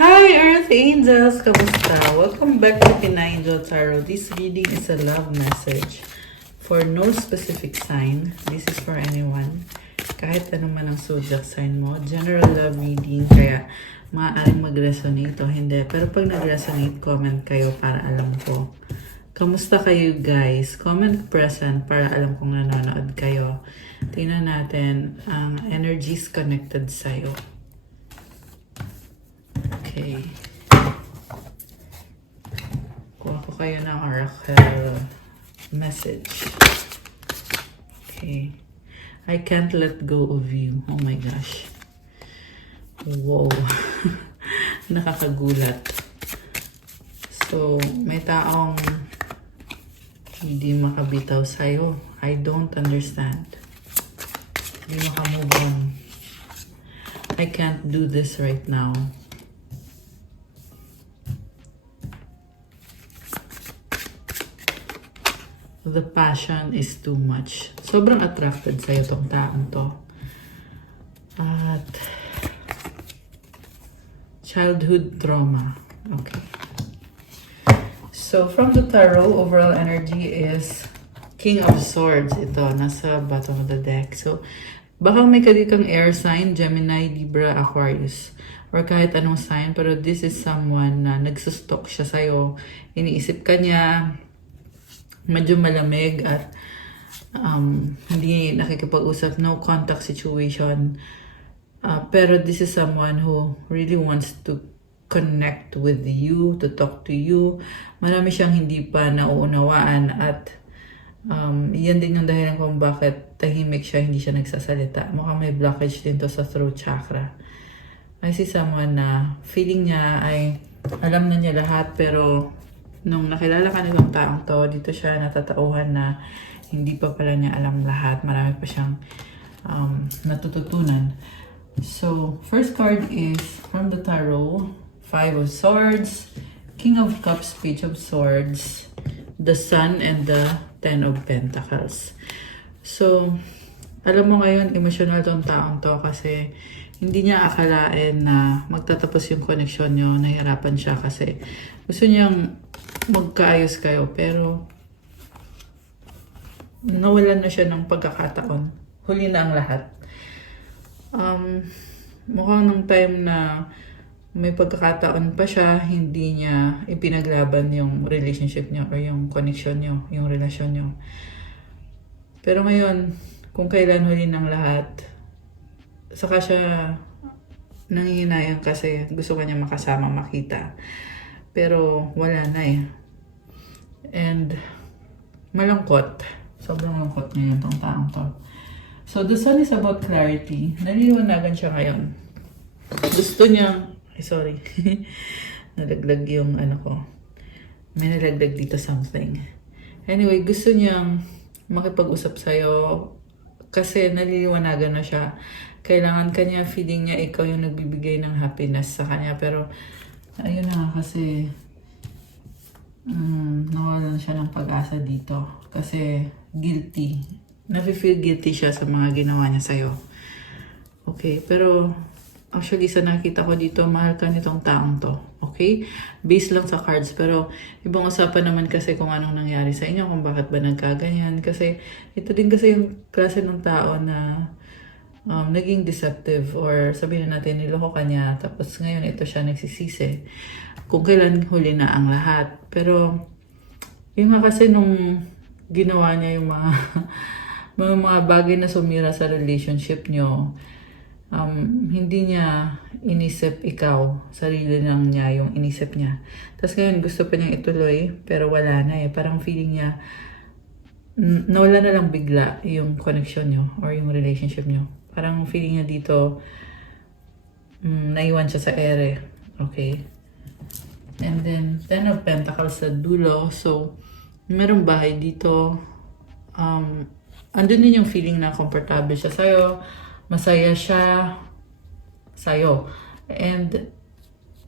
Hi Earth Angels! Kamusta? Welcome back to Pinay Angel Tarot. This reading is a love message for no specific sign. This is for anyone. Kahit ano man ang zodiac sign mo. General love reading, kaya maaaring mag-resonate o hindi. Pero pag nag-resonate, comment kayo para alam ko. Kamusta kayo guys? Comment present para alam kong nanonood kayo. Tingnan natin ang energies connected sa'yo. Okay. Kuha ko kayo ng oracle message. Okay. I can't let go of you. Oh my gosh. Wow. Nakakagulat. So, may taong hindi makabitaw sa'yo. I don't understand. Hindi makamove on. I can't do this right now. The passion is too much. Sobrang attracted sa'yo tong taong to. At childhood trauma. Okay. So, from the tarot, overall energy is King of Swords. Ito, nasa bottom of the deck. So, baka may kadikang air sign, Gemini, Libra, Aquarius, or kahit anong sign, pero this is someone na nagsustok siya sa'yo. Iniisip ka niya, medyo malamig at hindi nakikipag-usap, no contact situation. Pero this is someone who really wants to connect with you, to talk to you. Marami siyang hindi pa nauunawaan at yan din yung dahilan kung bakit tahimik siya, hindi siya nagsasalita. Mukhang may blockage din to sa throat chakra. I see someone na feeling niya ay alam na niya lahat, pero nung nakilala ka nitong taong to, dito siya natatauhan na hindi pa pala niya alam lahat. Marami pa siyang natututunan. So, first card is from the tarot, Five of Swords, King of Cups, Page of Swords, the Sun, and the Ten of Pentacles. So, alam mo ngayon, emotional tong taong to kasi hindi niya akalain na magtatapos yung connection nyo. Nahirapan siya kasi gusto niyang magkaayos kayo, pero nawalan na siya ng pagkakataon. Huli na ang lahat. Mukhang nung time na may pagkakataon pa siya, hindi niya ipinaglaban yung relationship niyo or yung connection niyo, yung relasyon niyo. Pero ngayon, kung kailan huli ng lahat, saka siya nangihinayang kasi gusto kanya makasama, makita. Pero wala na eh. And malungkot. Sobrang lungkot niya yung taong to. So the Sun is about clarity. Naliliwanagan siya ngayon. Gusto niya, sorry. Nalaglag yung ano ko. May nalaglag dito something. Anyway, gusto niyang makipag-usap sa'yo kasi naliliwanagan na siya. Kailangan kanya, feeling niya ikaw yung nagbibigay ng happiness sa kanya. Pero ayun na kasi nawalan siya ng pag-asa dito kasi guilty. Nafe-feel guilty siya sa mga ginawa niya sa'yo. Okay, pero actually sa nakita ko dito, mahal ka nitong taong to. Okay? Based lang sa cards, pero ibang usapan naman kasi kung anong nangyari sa inyo, kung bakit ba nagkaganyan. Kasi ito din kasi yung klase ng tao na naging deceptive, or sabihin natin niloko ka niya, tapos ngayon ito siya nagsisisi kung kailan huli na ang lahat. Pero yung nga kasi nung ginawa niya yung mga mga bagay na sumira sa relationship niyo, hindi niya inisip ikaw, sarili lang niya yung inisip niya. Tapos ngayon gusto pa niyang ituloy, pero wala na eh. Parang feeling niya nawala na lang bigla yung connection niyo or yung relationship niyo. Parang feeling niya dito naiwan siya sa ere. Okay? And then, Ten of Pentacles sa dulo. So, merong bahay dito. Andun din yung feeling na comfortable siya sa'yo. Masaya siya sa'yo. And,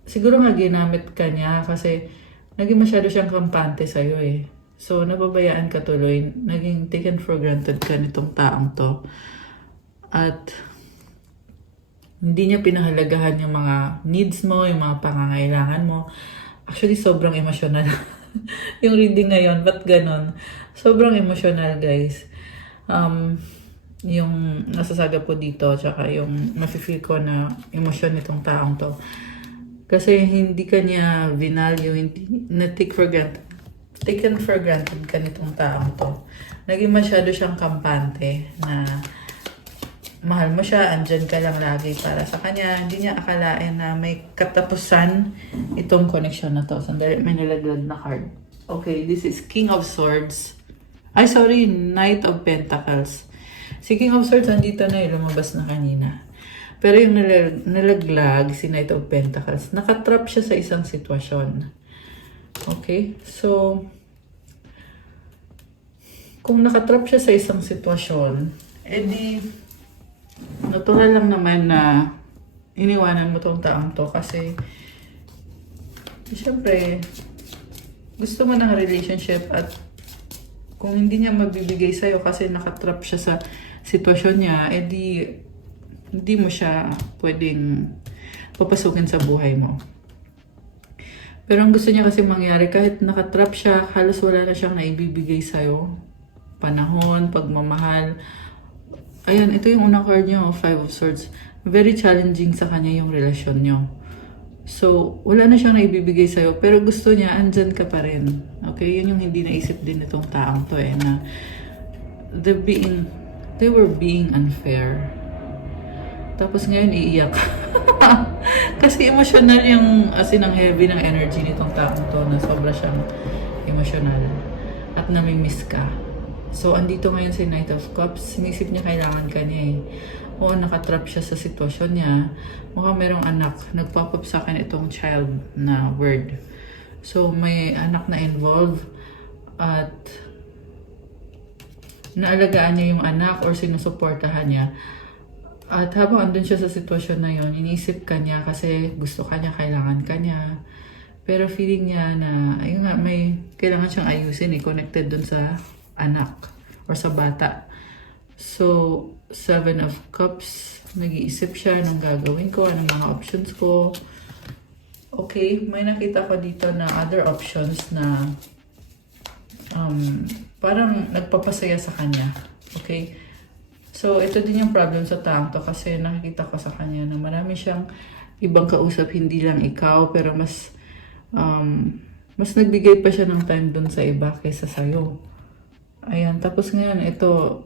siguro nga ginamit ka niya kasi naging masyado siyang kampante sa'yo eh. So, nababayaan ka tuloy. Naging taken for granted ka nitong taong to. At Hindi niya pinahalagahan yung mga needs mo, yung mga pangangailangan mo. Actually, sobrang emotional. Yung reading ngayon, ba't ganon? Sobrang emotional, guys. Um, yung nasasaga po dito, tsaka yung mafe-feel ko na emosyon nitong taong to. Kasi hindi ka niya vinalue, hindi na-take for granted. Taken for granted ka nitong taong to. Naging masyado siyang kampante na mahal mo siya, andyan ka lang lagi para sa kanya. Hindi niya akalain na may katapusan itong connection na to. Sandali, may nalaglag na card. Okay, this is King of Swords. Ay, sorry, Knight of Pentacles. Si King of Swords, andito na lumabas na kanina. Pero yung nalaglag, si Knight of Pentacles, nakatrap siya sa isang sitwasyon. Okay? So, kung nakatrap siya sa isang sitwasyon, edi, natural lang naman na iniwanan mo tong taong to kasi, syempre, gusto mo ng relationship at kung hindi niya mabibigay sa'yo kasi nakatrap siya sa sitwasyon niya, edi, hindi mo siya pwedeng papasukin sa buhay mo. Pero ang gusto niya kasi mangyari, kahit nakatrap siya, halos wala na siyang naibibigay sa'yo. Panahon, pagmamahal. Ayan, ito yung unang card niyo, Five of Swords. Very challenging sa kanya yung relasyon niyo. So, wala na siyang naibibigay sa'yo, pero gusto niya, andyan ka pa rin. Okay? Yun yung hindi naisip din itong taong to na they were being unfair. Tapos ngayon, iiyak. Kasi emotional yung, as in, ang heavy ng energy nitong taong to na sobra siyang emotional. At namimiss ka. So, andito ngayon si Knight of Cups. Sinisip niya kailangan ka niya Oo, nakatrap siya sa sitwasyon niya. Mukhang merong anak. Nagpop up sa akin itong child na word. So, may anak na involved. At naalagaan niya yung anak or sinusuportahan niya. At habang andun siya sa sitwasyon na yon, iniisip ka niya kasi gusto ka niya, kailangan ka niya. Pero feeling niya na, ayun nga, may kailangan siyang ayusin connected dun sa anak or sa bata. So, Seven of Cups, nag-iisip siya ng gagawin ko, anong mga options ko. Okay, may nakita ko dito na other options na parang nagpapasaya sa kanya. Okay? So, ito din yung problem sa taong to kasi nakikita ko sa kanya na marami siyang ibang kausap, hindi lang ikaw, pero mas nagbigay pa siya ng time dun sa iba kaysa sa'yo. Ayan, tapos ngayon, ito,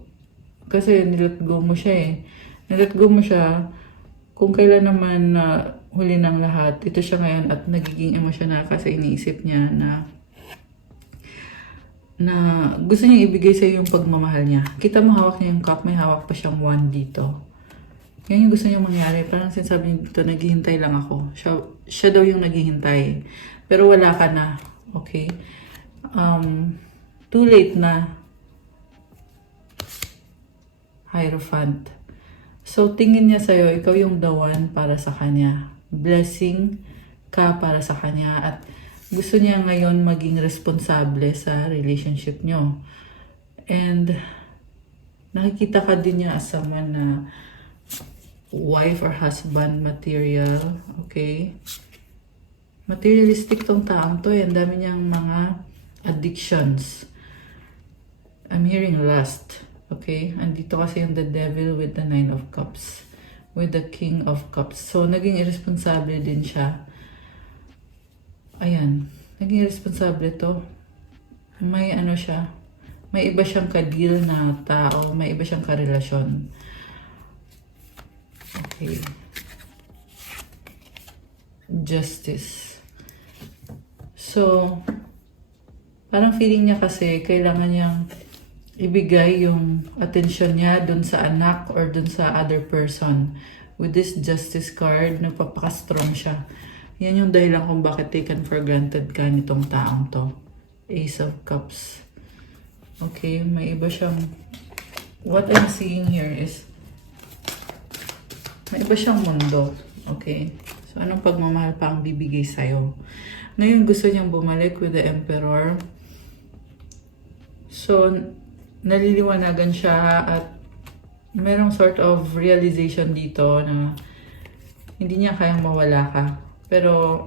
kasi nilet go mo siya Nilet go mo siya, kung kailan naman huli ng lahat, ito siya ngayon at nagiging emotional kasi iniisip niya na gusto niya ibigay sa'yo yung pagmamahal niya. Kita mo hawak niya yung cup, may hawak pa siyang wand dito. Yan yung gusto niya mangyari. Parang sinasabi niya dito, naghihintay lang ako. Siya daw yung naghihintay. Pero wala ka na. Okay? Too late na. Hierophant. So, tingin niya sa'yo, ikaw yung the one para sa kanya. Blessing ka para sa kanya. At gusto niya ngayon maging responsable sa relationship nyo. And nakikita ka din niya as someone na wife or husband material. Okay? Materialistic tong taong to. Ang dami niyang mga addictions. I'm hearing lust. Okay? Andito kasi yung the devil with the Nine of Cups. With the King of Cups. So, naging irresponsible din siya. Ayan, naging responsable to. May ano siya, may iba siyang ka-deal na tao, may iba siyang karelasyon. Okay. Justice. So, parang feeling niya kasi kailangan niyang ibigay yung attention niya dun sa anak or dun sa other person. With this justice card, nagpapaka-strong siya. Yan yung dahilan kung bakit taken for granted ka nitong taong to. Ace of Cups. Okay, may iba siyang... What I'm seeing here is... May iba siyang mundo. Okay? So, anong pagmamahal pa ang bibigay sa'yo? Ngayon, gusto niyang bumalik with the Emperor. So, naliliwanagan siya at merong sort of realization dito na Hindi niya kayang mawala ka. Pero,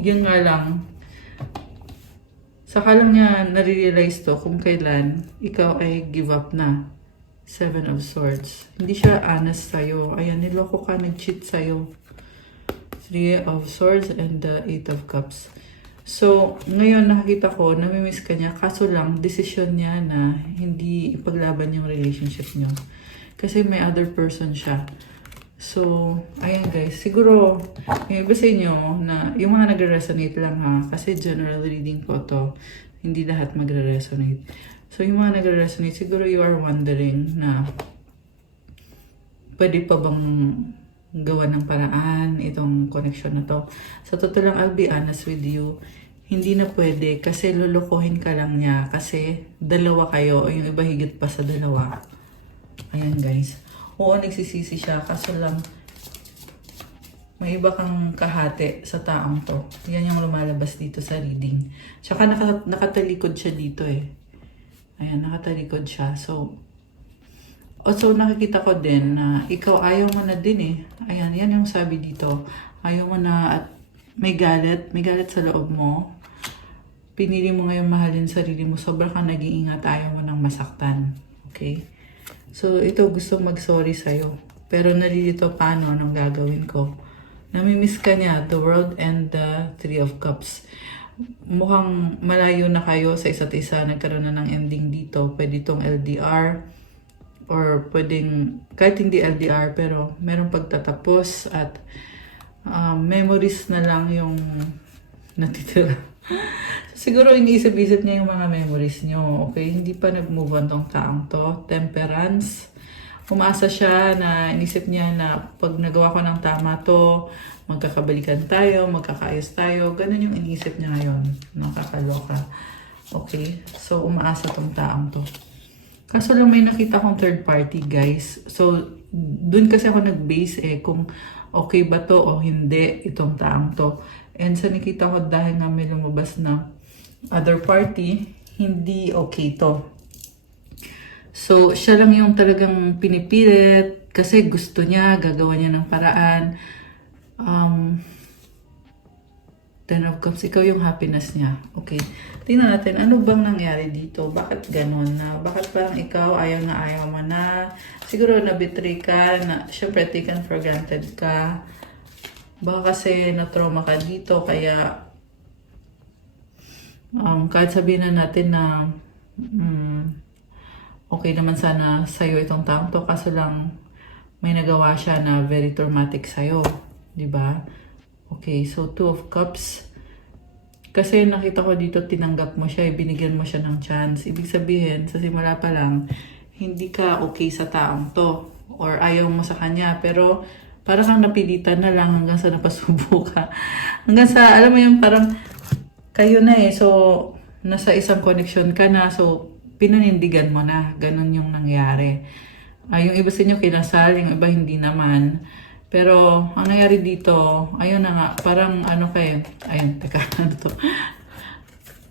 yun nga lang, saka lang niya nare-realize to kung kailan ikaw ay give up na. Seven of Swords. Hindi siya honest sa'yo. Ayan, niloko ka, nag-cheat sa'yo. Three of Swords and the Eight of Cups. So, ngayon nakikita ko, namimiss ka niya. Kaso lang, decision niya na hindi ipaglaban yung relationship niyo. Kasi may other person siya. So, ayan guys. Siguro, yung iba sa inyo, na, yung mga nagre-resonate lang ha. Kasi general reading po to. Hindi lahat magre-resonate. So, yung mga nagre-resonate, siguro you are wondering na pwede pa bang gawa ng paraan itong connection na to. Sa totoo lang, I'll be honest with you, hindi na pwede kasi lulukohin ka lang niya kasi dalawa kayo o yung iba higit pa sa dalawa. Ayan guys. Oo, nagsisisi siya kaso lang may iba kang kahati sa taong to. Yan yung lumalabas dito sa reading. Tsaka nakatalikod siya dito eh. Ayan, nakatalikod siya. So, also nakikita ko din na ikaw ayaw mo na din eh. Ayan, yan yung sabi dito. Ayaw mo na at may galit sa loob mo. Pinili mo ngayon mahalin sarili mo. Sobra kang nag-iingat, ayaw mo nang masaktan. Okay? So, ito gusto mag-sorry sa'yo. Pero nalilito paano anong gagawin ko. Namimiss ka niya, the World and the Three of Cups. Mukhang malayo na kayo sa isa't isa, nagkaroon na ng ending dito. Pwede itong LDR or pwedeng kahit hindi LDR pero merong pagtatapos at memories na lang yung natitira. Siguro iniisip-isip niya yung mga memories niyo. Okay, hindi pa nag-move on tong taong to. Temperance. Umaasa siya na inisip niya na pag nagawa ko ng tama to, magkakabalikan tayo, magkakaayos tayo. Ganun yung inisip niya ngayon. Nakakaloka. Okay? So, umaasa tong taong to. Kaso lang may nakita kong third party, guys. So, dun kasi ako nag-base kung okay ba to o hindi itong taong to. And sa nakita ko dahil nga may lumabas na other party, hindi okay to. So, siya lang yung talagang pinipilit kasi gusto niya, gagawa niya ng paraan. Ten of Cups, ikaw yung happiness niya. Okay. Tingnan natin, ano bang nangyari dito? Bakit ganun na? Bakit parang ikaw, ayaw mo na? Siguro na-betray ka, na, syempre taken for granted ka. Baka kasi na-trauma ka dito, kaya kahit sabihin na natin na okay naman sana sa'yo itong taong to, kaso lang may nagawa siya na very traumatic sa'yo. Diba? Okay, so Two of Cups. Kasi nakita ko dito, tinanggap mo siya, binigyan mo siya ng chance. Ibig sabihin, sa simula pa lang, hindi ka okay sa taong to. Or ayaw mo sa kanya. Pero parang kang napilitan na lang hanggang sa napasubo ka. Hanggang sa, alam mo yun, parang kayo na eh. So, nasa isang connection ka na. So, pinanindigan mo na. Ganon yung nangyari. Yung iba sa inyo kinasal, yung iba hindi naman. Pero, ang nangyari dito, ayun na nga, parang ano kayo, ayun, teka, ano to?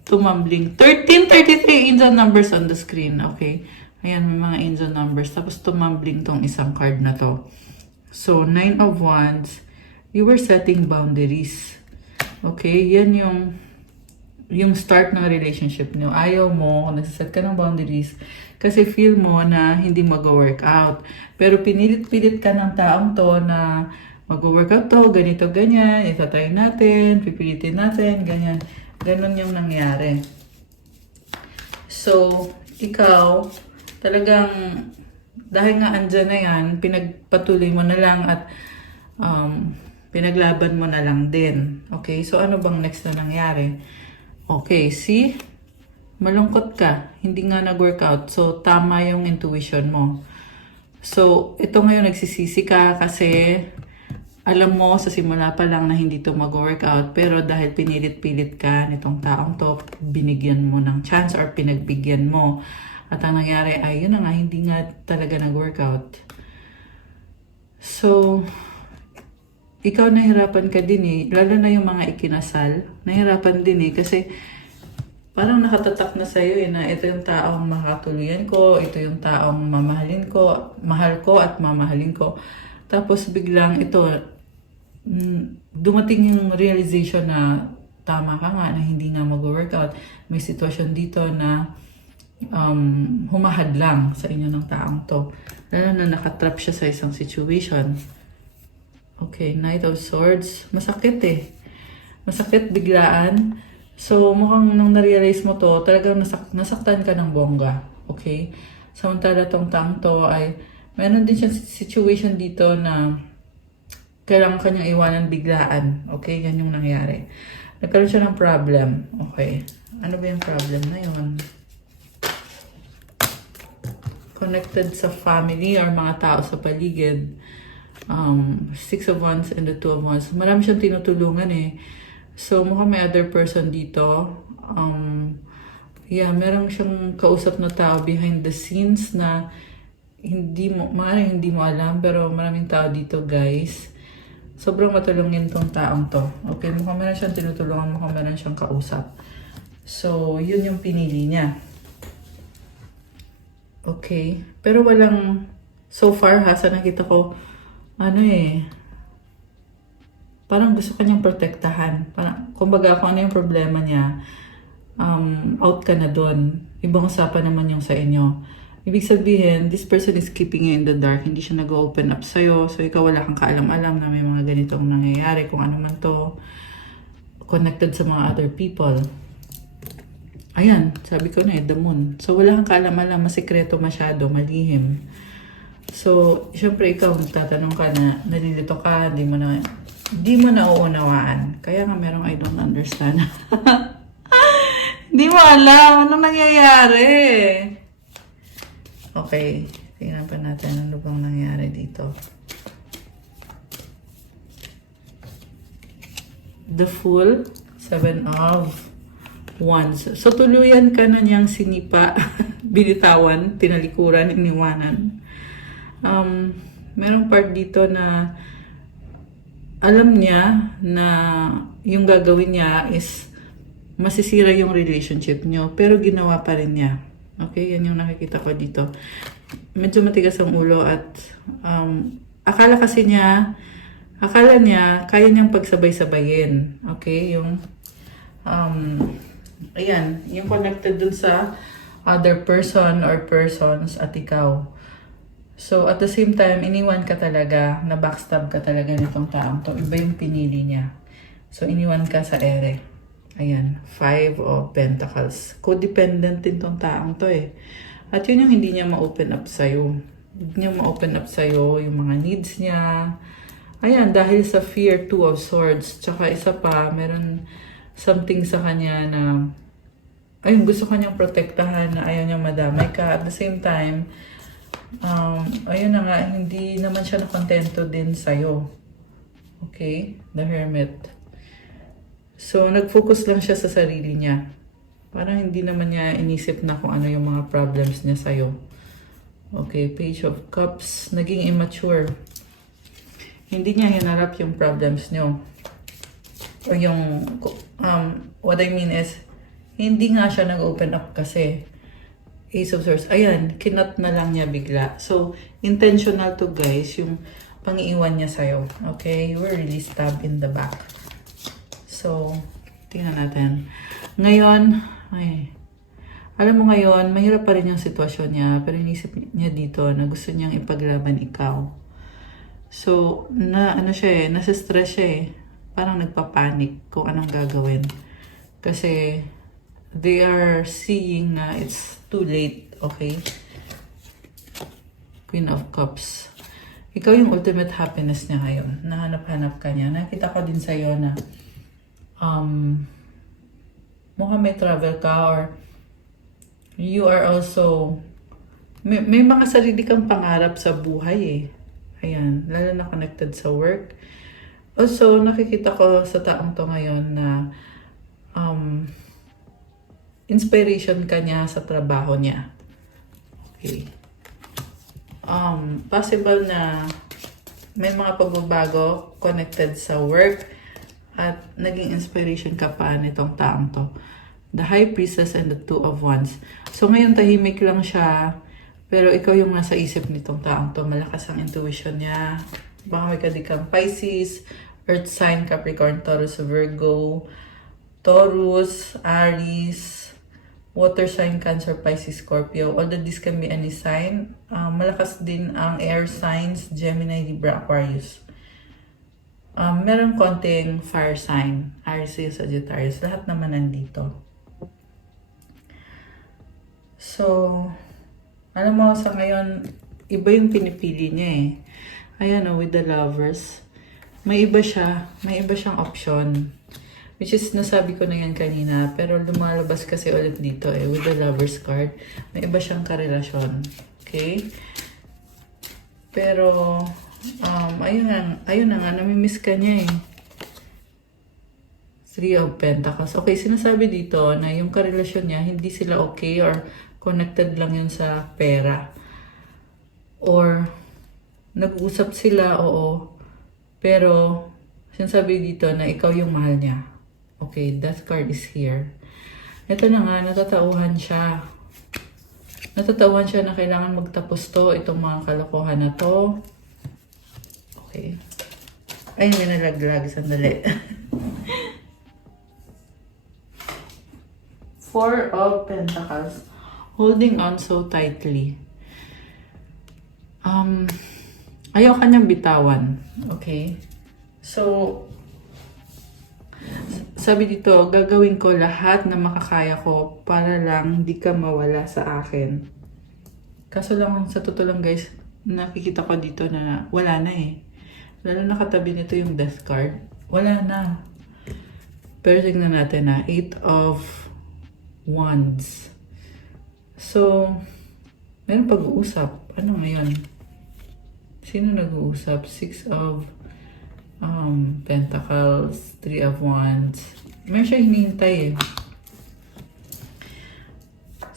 Tumambling. 1333 angel numbers on the screen, okay? Ayan, may mga angel numbers. Tapos tumambling tong isang card na to. So, 9 of Wands, you were setting boundaries. Okay, yan yung start ng relationship niyo. Ayaw mo, nagsaset ka ng boundaries kasi feel mo na hindi mag-work out. Pero pinilit-pilit ka ng taong to na mag-work out to, ganito, ganyan, itatry natin, pipilitin natin, ganyan. Ganon yung nangyari. So, ikaw, talagang, dahil nga andyan na yan, pinagpatuloy mo na lang at pinaglaban mo na lang din. Okay, so ano bang next na nangyari? Okay, see? Malungkot ka. Hindi nga nag-workout. So, tama yung intuition mo. So, ito ngayon nagsisisi ka kasi alam mo sa simula pa lang na hindi to mag-workout. Pero dahil pinilit-pilit ka nitong taong to, binigyan mo ng chance or pinagbigyan mo. At ang nangyari ay, yun na nga, hindi nga talaga nag-workout. So, ikaw nahirapan ka din eh, lalo na yung mga ikinasal, nahirapan din eh, kasi parang nakatatak na sa'yo eh, na ito yung taong makatuluyan ko, ito yung taong mamahalin ko, mahal ko at mamahalin ko. Tapos biglang ito, dumating yung realization na tama ka nga na hindi nga mag-workout. May sitwasyon dito na humahad lang sa inyo ng taong to. Lalo na nakatrap siya sa isang situation. Okay, Knight of Swords. Masakit eh. Masakit biglaan. So, mukhang nung na-realize mo to, talagang nasaktan ka ng bongga. Okay? Samantala tong taong to ay, meron din siyang situation dito na kailangan kanyang iwanan biglaan. Okay? Yan yung nangyari. Nagkaroon siya ng problem. Okay. Ano ba yung problem na yun? Connected sa family or mga tao sa paligid. Six of Wands and the Two of Wands. Marami siyang tinutulungan eh. So, mukhang may other person dito. Meron siyang kausap na tao behind the scenes na maaaring hindi mo alam, pero maraming tao dito, guys. Sobrang matulungin tong taong to. Okay, mukhang meron siyang tinutulungan, mukhang meron siyang kausap. So, yun yung pinili niya. Okay. Pero walang, so far ha, sa nakita ko, parang gusto kanyang protektahan. Parang, kumbaga, kung ano yung problema niya, out ka na doon. Ibang usapan naman yung sa inyo. Ibig sabihin, this person is keeping you in the dark. Hindi siya nag-open up sa'yo. So, ikaw wala kang kaalam-alam na may mga ganitong nangyayari. Kung ano man to, connected sa mga other people. Ayan, sabi ko na the moon. So, wala kang kaalam-alam. Masikreto masyado, malihim. So, syempre ikaw, magtatanong ka na nalilito ka, hindi mo na uunawaan. Kaya nga merong I don't understand. Hindi mo alam anong nangyayari. Okay, tingnan pa natin ano bang nangyari dito. The Fool, Seven of Wands. So, tuluyan ka na niyang sinipa, binitawan, tinalikuran, iniwanan. Merong part dito na alam niya na yung gagawin niya is masisira yung relationship niyo, pero ginawa pa rin niya. Okay, yan yung nakikita ko dito. Medyo matigas ang ulo at akala niya kaya niyang pagsabay-sabayin. Okay, yung ayan, yung connected dun sa other person or persons at ikaw. So, at the same time, iniwan ka talaga, na backstab ka talaga nitong taong to. Iba yung pinili niya. So, iniwan ka sa ere. Ayan, Five of Pentacles. Codependent din tong taong to eh. At yun yung hindi niya ma-open up sa'yo. Hindi niya ma-open up sa'yo yung mga needs niya. Ayan, dahil sa fear, Two of Swords. Tsaka isa pa, meron something sa kanya na ayun, gusto kanyang protektahan na ayaw niyang madamay ka. At the same time, ayun na nga, hindi naman siya nakontento din sa'yo. Okay? The Hermit. So, nag-focus lang siya sa sarili niya. Parang hindi naman niya inisip na kung ano yung mga problems niya sa'yo. Okay, Page of Cups. Naging immature. Hindi niya hinarap yung problems niyo. O yung, what I mean is, hindi nga siya nag-open up kasi. Ace of Swords. Ayan, kinat na lang niya bigla. So, intentional to guys, yung pang-iwan niya sa'yo. Okay, you were really stabbed in the back. So, tingnan natin. Ngayon, alam mo ngayon, mahirap pa rin yung sitwasyon niya, pero inisip niya dito na gusto niyang ipaglaban ikaw. So, nasa-stress siya eh. Parang nagpapanik kung anong gagawin. Kasi, they are seeing na it's too late, okay? Queen of Cups. Ikaw yung ultimate happiness niya ngayon. Nahanap-hanap ka niya. Nakita ko din sa'yo na mukhang may travel ka or you are also may mga sarili kang pangarap sa buhay eh. Ayan, lalo na connected sa work. Also, nakikita ko sa taong to ngayon na inspiration ka niya sa trabaho niya. Okay. Possible na may mga pagbabago connected sa work at naging inspiration ka pa nitong taong to. The High Priestess and the Two of Wands. So ngayon tahimik lang siya, pero ikaw yung nasa isip nitong taong to. Malakas ang intuition niya. Baka may kadikang Pisces, Earth sign, Capricorn, Taurus, Virgo, Taurus, Aries, water sign, Cancer, Pisces, Scorpio. Although this can be any sign, malakas din ang air signs, Gemini, Libra, Aquarius. Meron konting fire sign, Aries, Sagittarius. Lahat naman nandito. So, alam mo, sa ngayon, iba yung pinipili niya eh. Ayan o, with the lovers. May iba siyang option. Which is, nasabi ko na yan kanina, pero lumalabas kasi ulit dito eh, with the lovers card. May iba siyang karelasyon. Okay? Pero, ayun na nga, namimiss ka niya eh. Three of Pentacles. Okay, sinasabi dito na yung karelasyon niya, hindi sila okay or connected lang yun sa pera. Or, nag-uusap sila, oo. Pero, sinasabi dito na ikaw yung mahal niya. Okay, that card is here. Ito na nga, natatauhan siya. Natatauhan siya na kailangan magtapos to, itong mga kalokohan na to. Okay. Ay, may nalaglag. Sandali. Four of Pentacles. Holding on so tightly. Ayaw kanyang bitawan. Okay? So, sabi dito, gagawin ko lahat na makakaya ko para lang di ka mawala sa akin. Kaso lang, sa totoo lang guys, nakikita ko dito na wala na eh. Lalo nakatabi nito yung death card. Wala na. Pero tignan natin na, 8 of Wands. So, meron pag-uusap. Ano ngayon? Sino nag-uusap? 6 of Pentacles, 3 of Wands. Meron siya hinihintay eh.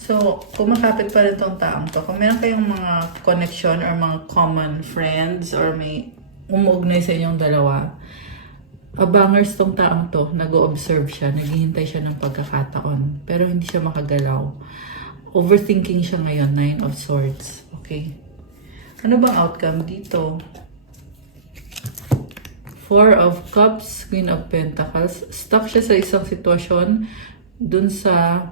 So, kung makapit pa rin tong taong to, kung meron kayong mga connection or mga common friends or may umuugnay sa inyong dalawa, abangers tong taong to, nag-o-observe siya, naghihintay siya ng pagkakataon, pero hindi siya makagalaw. Overthinking siya ngayon, 9 of Swords. Okay. Ano bang outcome dito? 4 of Cups, Queen of Pentacles. Stuck siya sa isang sitwasyon dun sa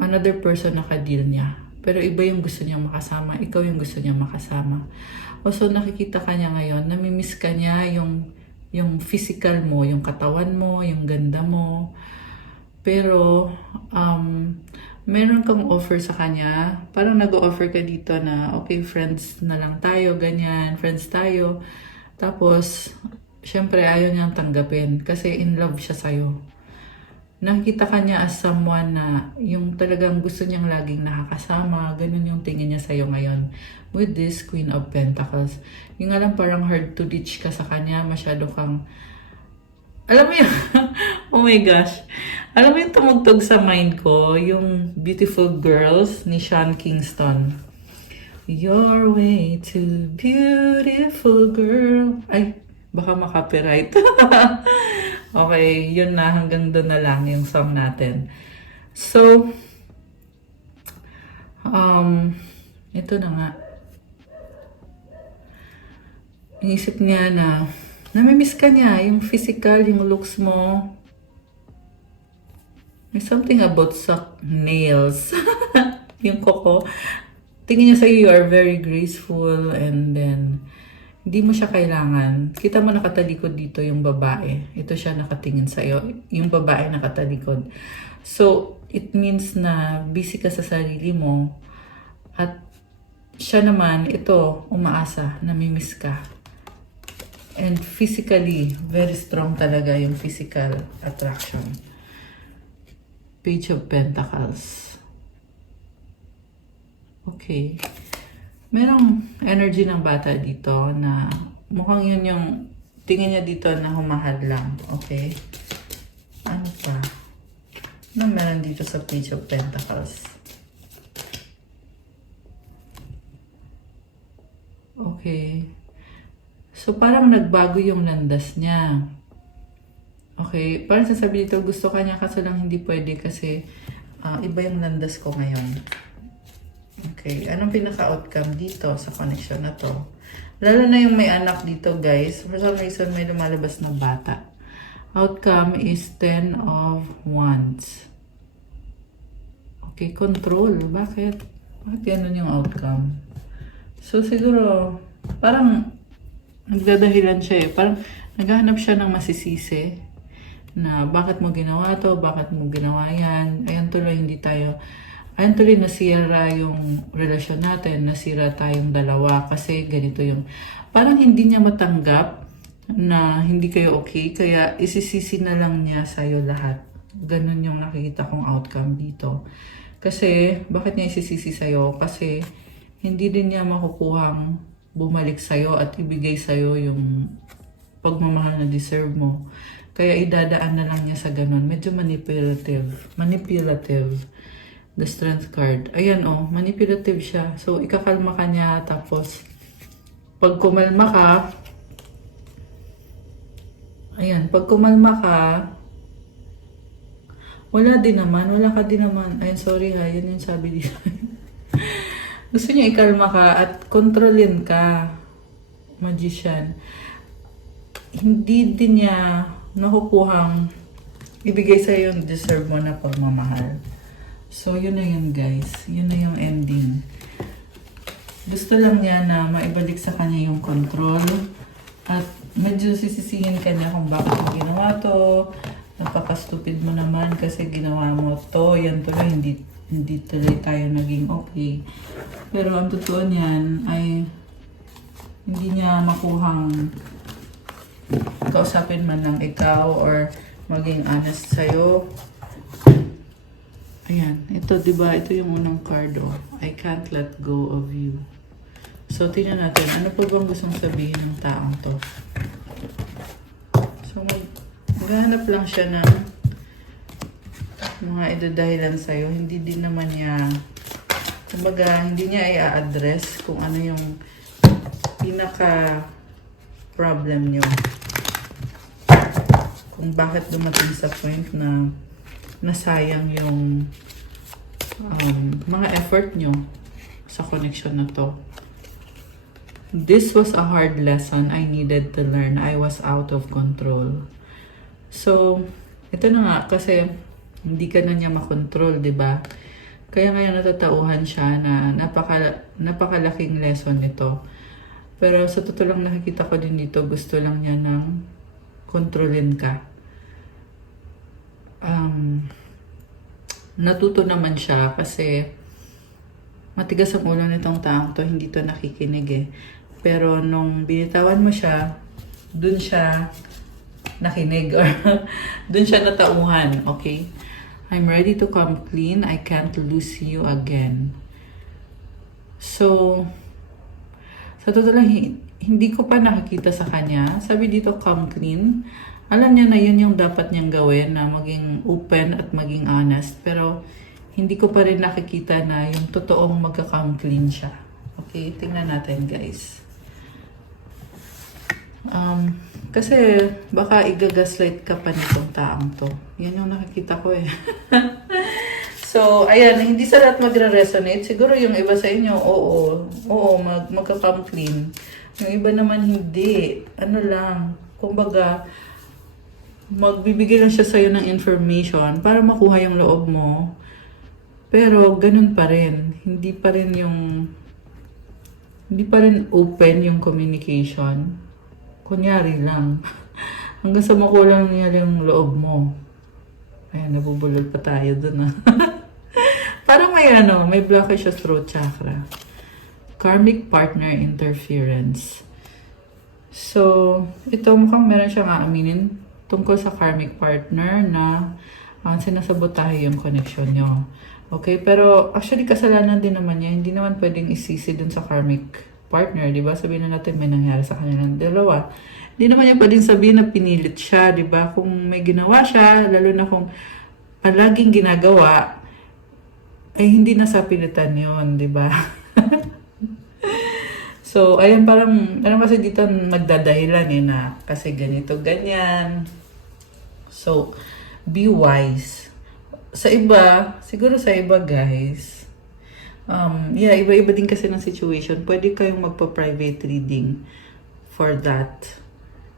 another person na ka-deal niya. Pero iba yung gusto niya makasama. Ikaw yung gusto niya makasama. So nakikita ka niya ngayon, namimiss ka niya yung physical mo, yung katawan mo, yung ganda mo. Pero, meron kang offer sa kanya. Parang nag-offer ka dito na, okay, friends na lang tayo, ganyan, friends tayo. Tapos, syempre, ayaw niyang tanggapin kasi in love siya sa'yo. Nakikita ka niya as someone na yung talagang gusto niyang laging nakakasama, ganun yung tingin niya sa'yo ngayon. With this Queen of Pentacles. Yung alam parang hard to reach ka sa kanya, masyado kang, alam mo yun, oh my gosh. Alam mo yung tumugtog sa mind ko, yung Beautiful Girls ni Sean Kingston. Your way to beautiful girl. Ay, baka makapiright. Okay, yun na. Hanggang doon na lang yung song natin. So, ito na nga. Inisip niya na namimiss ka niya, yung physical, yung looks mo. May something about sa nails. Yung koko. Tingin niya sa'yo, you are very graceful and then hindi mo siya kailangan. Kita mo nakatalikod dito yung babae. Ito siya nakatingin sa'yo. Yung babae nakatalikod. So, it means na busy ka sa sarili mo. At siya naman, ito, umaasa, namimiss ka. And physically, very strong talaga yung physical attraction. Page of Pentacles. Okay. Merong energy ng bata dito na mukhang yun yung tingin niya dito na humahad lang. Okay? Ano pa? Ano meron dito sa Page of Pentacles? Okay. So, parang nagbago yung landas niya. Okay. Parang sasabi dito, gusto ka niya kaso lang hindi pwede kasi iba yung landas ko ngayon. Okay, anong pinaka-outcome dito sa connection na to? Lalo na yung may anak dito, guys. For some reason, may lumalabas na bata. Outcome is 10 of Wands. Okay, control. Bakit? Bakit ganun yung outcome? So, siguro, parang nagdadahilan siya eh. Parang naghahanap siya ng masisisi na bakit mo ginawa to, bakit mo ginawa yan. Ayan tuloy, ayan tuloy nasira yung relasyon natin, nasira tayong dalawa kasi ganito yung, parang hindi niya matanggap na hindi kayo okay, kaya isisisi na lang niya sa'yo lahat. Ganun yung nakikita kong outcome dito. Kasi, bakit niya isisisi sa'yo? Kasi, hindi din niya makukuhang bumalik sa'yo at ibigay sa'yo yung pagmamahal na deserve mo. Kaya idadaan na lang niya sa ganun. Medyo manipulative. Manipulative. The Strength card. Ayan oh, manipulative siya. So, ikakalma ka niya. Tapos, pag kumalma ka, ayan, pag kumalma ka, wala ka din naman. Ayun, sorry ha, yun yung sabi dito. Gusto niya ikalma ka at kontrolin ka. Magician. Hindi din niya nakukuhang ibigay sa'yo yung deserve mo na pagmamahal. So, yun na yun, guys. Yun na yung ending. Gusto lang niya na maibalik sa kanya yung control. At medyo sisisihin ka niya kung bakit mo ginawa to. Napaka-stupid mo naman kasi ginawa mo to. Yan tuloy, hindi tuloy tayo naging okay. Pero ang totoo niyan ay hindi niya makuhang kausapin man lang ikaw or maging honest sa'yo. Ayan, ito diba, ito yung unang card oh. I can't let go of you. So, tingnan natin, ano pa bang gustong sabihin ng taong to? So, maghahanap lang siya ng mga idadahilan sa'yo. Hindi din naman niya, kumbaga, hindi niya i-address kung ano yung pinaka-problem nyo. Kung bakit dumating sa point na nasayang yung mga effort nyo sa connection na to. This was a hard lesson I needed to learn. I was out of control. So, ito na nga, kasi hindi ka na niya makontrol, di ba? Kaya ngayon natatauhan siya na napakalaking lesson nito. Pero sa totoo lang nakikita ko din dito, gusto lang niya ng kontrolin ka. Natuto naman siya kasi matigas ang ulo nitong taong to, hindi to nakikinig eh. Pero nung binitawan mo siya, dun siya nakinig or dun siya natauhan, okay? I'm ready to come clean. I can't lose you again. So, sa totoo lang, hindi ko pa nakikita sa kanya. Sabi dito, come clean. Alam niya na yun yung dapat niyang gawin, na maging open at maging honest. Pero, hindi ko pa rin nakikita na yung totoong magka-come clean siya. Okay, tingnan natin guys. Kasi baka i-gaslight ka pa nitong taong to. Yan yung nakikita ko eh. So, ayan, hindi sa lahat magre-resonate. Siguro yung iba sa inyo, magka-come clean. Yung iba naman hindi. Ano lang, kumbaga, magbibigay lang siya sa'yo ng information para makuha yung loob mo. Pero, ganun pa rin. Hindi pa rin open yung communication. Kunyari lang. Hanggang sa makulang niya yung loob mo. Ayan, nabubulol pa tayo dun Parang may blockage sa throat chakra. Karmic partner interference. So, ito mukhang meron siyang aaminin tungkol sa karmic partner na sinasabotahe yung connection nyo. Okay, pero actually kasalanan din naman niya. Hindi naman pwedeng isisi dun sa karmic partner, di ba? Sabihin na natin may nangyari sa kanilang dalawa. Hindi naman niya pwedeng sabihin na pinilit siya, di ba? Kung may ginawa siya, lalo na kung palaging ginagawa, ay hindi na sa pilitan yun, di ba? So, ayun, parang kasi dito magdadahilan na kasi ganito, ganyan. So, be wise. Sa iba, siguro sa iba guys, Yeah, iba-iba din kasi ng situation. Pwede kayong magpa-private reading for that.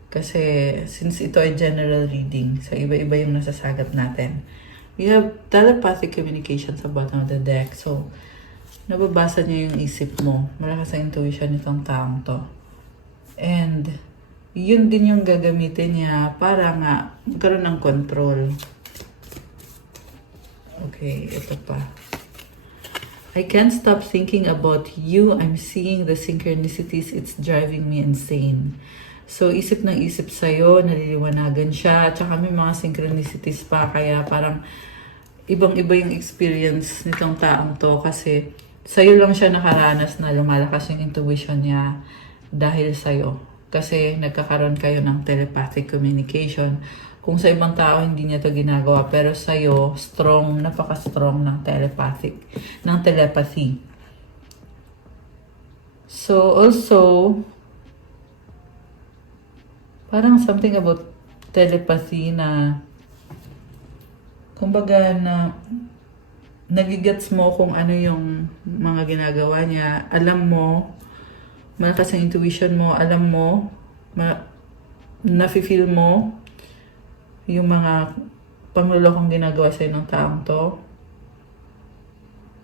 Kasi since ito ay general reading, so iba-iba yung nasasagat natin. We have telepathic communication sa bottom of the deck. So, nababasa niya yung isip mo. Malakas ang intuition nitong taong to. And, yun din yung gagamitin niya para nga magkaroon ng control. Okay, ito pa. I can't stop thinking about you. I'm seeing the synchronicities. It's driving me insane. So, isip ng isip sa'yo, naliliwanagan siya. At saka may mga synchronicities pa. Kaya parang ibang-iba yung experience nitong taong to. Kasi sa'yo lang siya nakaranas na lumalakas yung intuition niya dahil sa'yo. Kasi nagkakaroon kayo ng telepathic communication. Kung sa ibang tao, hindi niya to ginagawa. Pero sa'yo, strong, napaka-strong ng telepathy. So, also, parang something about telepathy na, kumbaga na, nagigets mo kung ano yung mga ginagawa niya. Alam mo, malakas ang intuition mo, alam mo, nafe-feel mo, yung mga panglulokong ginagawa sa'yo ng taong to.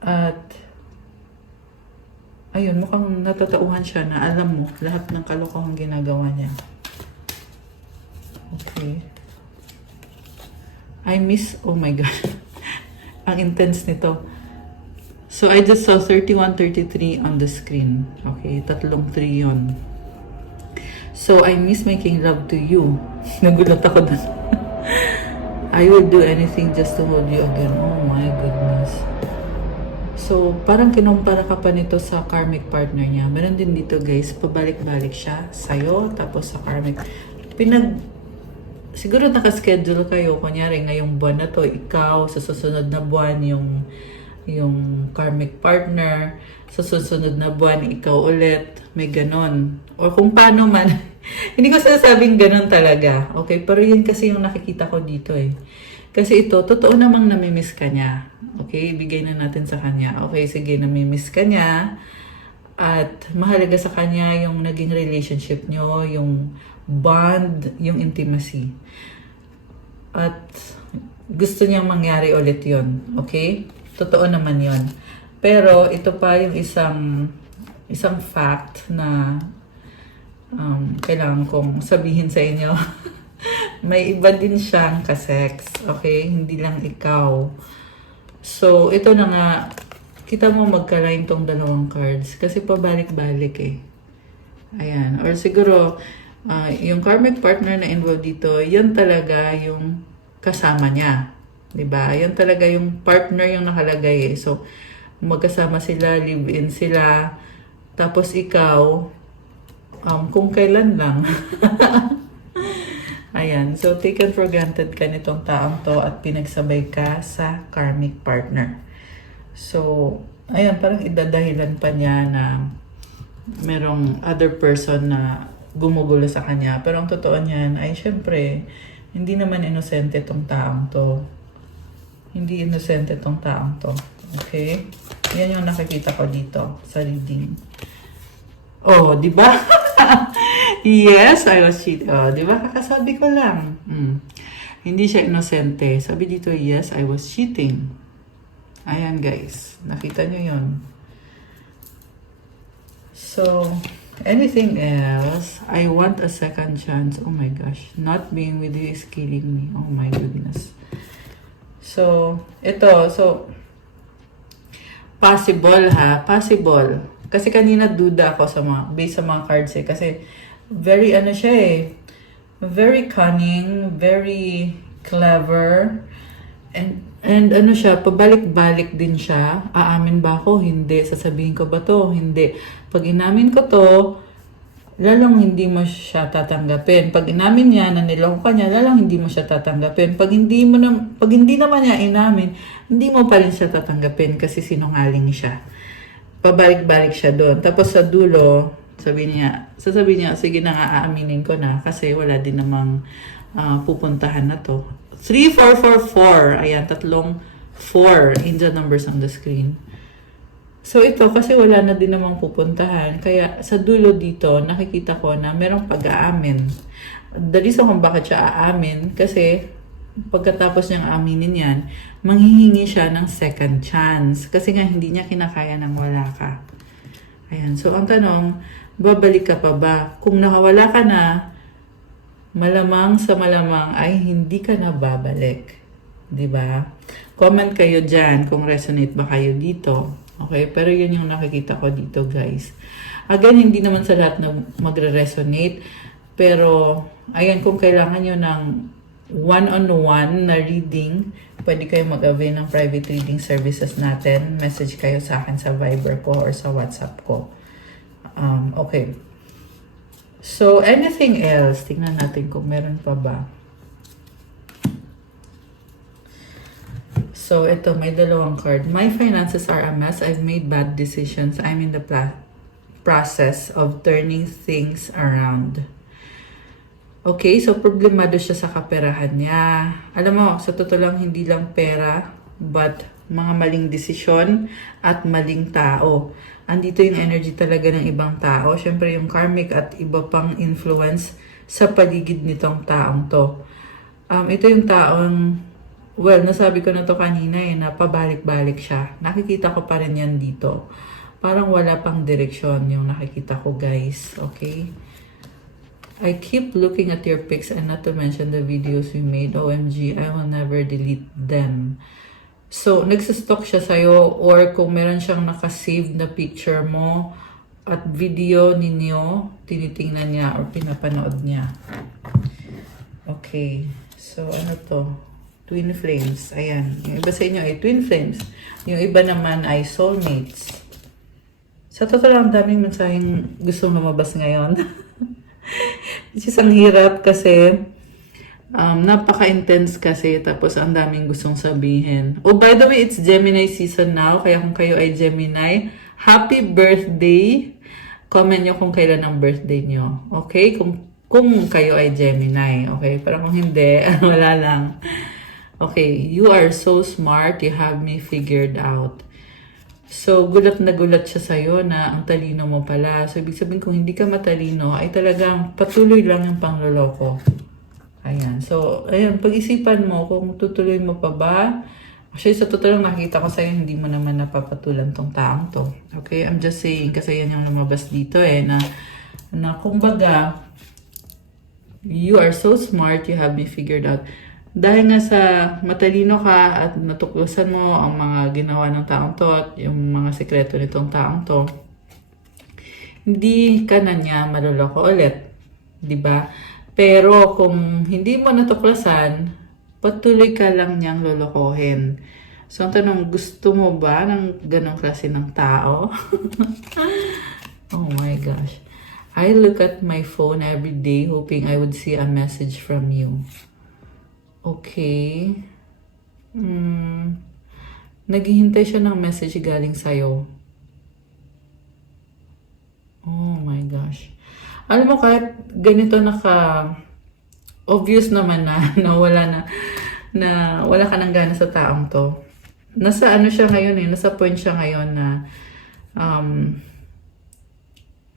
At, ayun, mukhang natatauhan siya na alam mo lahat ng kalokohang ginagawa niya. Okay. Oh my God. Ang intense nito. So, I just saw 3133 on the screen. Okay, 33 yun. So, I miss making love to you. Nagulat ako dun. I will do anything just to hold you again. Oh my goodness. So, parang kinumpara ka pa nito sa karmic partner niya. Meron din dito guys, pabalik-balik siya sa'yo, tapos sa karmic. Siguro nakaschedule kayo, kunyari ngayong buwan na to, ikaw, sa susunod na buwan, yung karmic partner, sa susunod na buwan, ikaw ulit, may ganon. Or kung paano man, hindi ko sinasabing ganon talaga. Okay, pero yun kasi yung nakikita ko dito eh. Kasi ito, totoo namang namimiss ka niya. Okay, ibigay na natin sa kanya. Okay, sige, namimiss ka niya. At mahalaga sa kanya yung naging relationship nyo, yung bond, yung intimacy. At gusto niyang mangyari ulit yon. Okay? Totoo naman yon. Pero ito pa yung isang fact na kailangan kong sabihin sa inyo. May iba din siyang kasex. Okay? Hindi lang ikaw. So, ito na nga. Kita mo magka-line tong dalawang cards. Kasi pabalik-balik eh. Ayan. Or siguro, yung karmic partner na involved dito, yan talaga yung kasama niya. Diba? Yan talaga yung partner yung nakalagay eh. So, magkasama sila, live-in sila. Tapos ikaw, kung kailan lang. Ayan. So, taken for granted ka nitong taong to at pinagsabay ka sa karmic partner. So, ayan. Parang idadahilan pa niya na merong other person na gumugulo sa kanya. Pero ang totoo niyan ay syempre, hindi naman inosente tong taong to. Hindi inosente tong taong to. Okay? Yan yung nakikita ko dito sa reading. Oh, di ba? Yes, I was cheating. Oh, di ba? Kakasabi ko lang. Hindi siya inosente. Sabi dito, yes, I was cheating. Ayan guys. Nakita nyo yun. So, anything else? I want a second chance. Oh my gosh. Not being with you is killing me. Oh my goodness. So, ito. So, possible ha. Possible. Kasi kanina duda ako sa based sa mga cards eh. Kasi, very ano siya eh. Very cunning. Very clever. And ano siya, pabalik-balik din siya. Aamin ba ako? Hindi. Sasabihin ko ba to? Hindi. Pag inamin ko to, lalong hindi mo siya tatanggapin. Pag inamin niya na niloko ka niya, lalong hindi mo siya tatanggapin. Pag hindi naman niya inamin, hindi mo pa rin siya tatanggapin kasi sinungaling siya. Pabalik-balik siya doon. Tapos sa dulo, sasabihin niya, sige na nga, aaminin ko na kasi wala din namang pupuntahan na to. 3, 4, 4, 4. Ayan, tatlong 4 angel numbers on the screen. So ito, kasi wala na din namang pupuntahan. Kaya sa dulo dito, nakikita ko na merong pag-aamin. The reason kung bakit siya aamin, kasi pagkatapos niyang aminin yan, manghihingi siya ng second chance. Kasi nga hindi niya kinakaya nang wala ka. Ayan. So ang tanong, babalik ka pa ba? Kung nakawala ka na, malamang sa malamang ay hindi ka na babalik. 'Di ba? Comment kayo dyan kung resonate ba kayo dito. Okay? Pero yun yung nakikita ko dito, guys. Again, hindi naman sa lahat na magre-resonate. Pero, ayan, kung kailangan nyo ng one-on-one na reading, pwede kayo mag-avail ng private reading services natin. Message kayo sa akin sa Viber ko or sa WhatsApp ko. Okay. So, anything else? Tingnan natin kung meron pa ba. So, ito, may dalawang card. My finances are a mess. I've made bad decisions. I'm in the process of turning things around. Okay, so problemado siya sa kaperahan niya. Alam mo, sa totoo lang, hindi lang pera, but mga maling desisyon at maling tao. Andito yung energy talaga ng ibang tao. Siyempre, yung karmic at iba pang influence sa paligid nitong taong to. Ito yung taong, well, nasabi ko na to kanina na pabalik-balik siya. Nakikita ko pa rin yan dito. Parang wala pang direksyon yung nakikita ko, guys. Okay? I keep looking at your pics and not to mention the videos we made. OMG, I will never delete them. So, nagsastalk siya sa'yo or kung meron siyang nakasave na picture mo at video ninyo, tinitingnan niya or pinapanood niya. Okay. So, ano to? Twin flames. Ayan. Yung iba sa inyo ay twin flames. Yung iba naman ay soulmates. Sa totoo lang, daming mensaheng gustong lumabas ngayon. Which is ang hirap kasi napaka-intense kasi tapos ang daming gustong sabihin. Oh, by the way, it's Gemini season now. Kaya kung kayo ay Gemini, happy birthday! Comment nyo kung kailan ang birthday nyo. Okay? Kung kayo ay Gemini. Okay? Pero kung hindi, wala lang. Okay, you are so smart. You have me figured out. So, gulat na gulat siya sa'yo na ang talino mo pala. So, ibig sabihin kung hindi ka matalino, ay talagang patuloy lang yung pangloloko. Ayan. So, ayan, pag-isipan mo kung tutuloy mo pa ba. Actually, sa totoo lang nakita ko sa'yo, hindi mo naman napapatulan tong taong to. Okay? I'm just saying, kasi yan yung lumabas dito na kumbaga, you are so smart, you have me figured out. Dahil nga sa matalino ka at natuklasan mo ang mga ginawa ng taong to at yung mga sekreto nitong taong to, hindi ka na niya maluloko ulit. Diba? Pero kung hindi mo natuklasan, patuloy ka lang niyang lolokohin. So, ang tanong, gusto mo ba ng ganong klase ng tao? Oh my gosh. I look at my phone every day hoping I would see a message from you. Okay. Naghihintay siya ng message galing sa'yo. Oh my gosh. Alam mo, kahit ganito obvious naman na wala wala ka ng gana sa taong to. Nasa ano siya ngayon nasa point siya ngayon na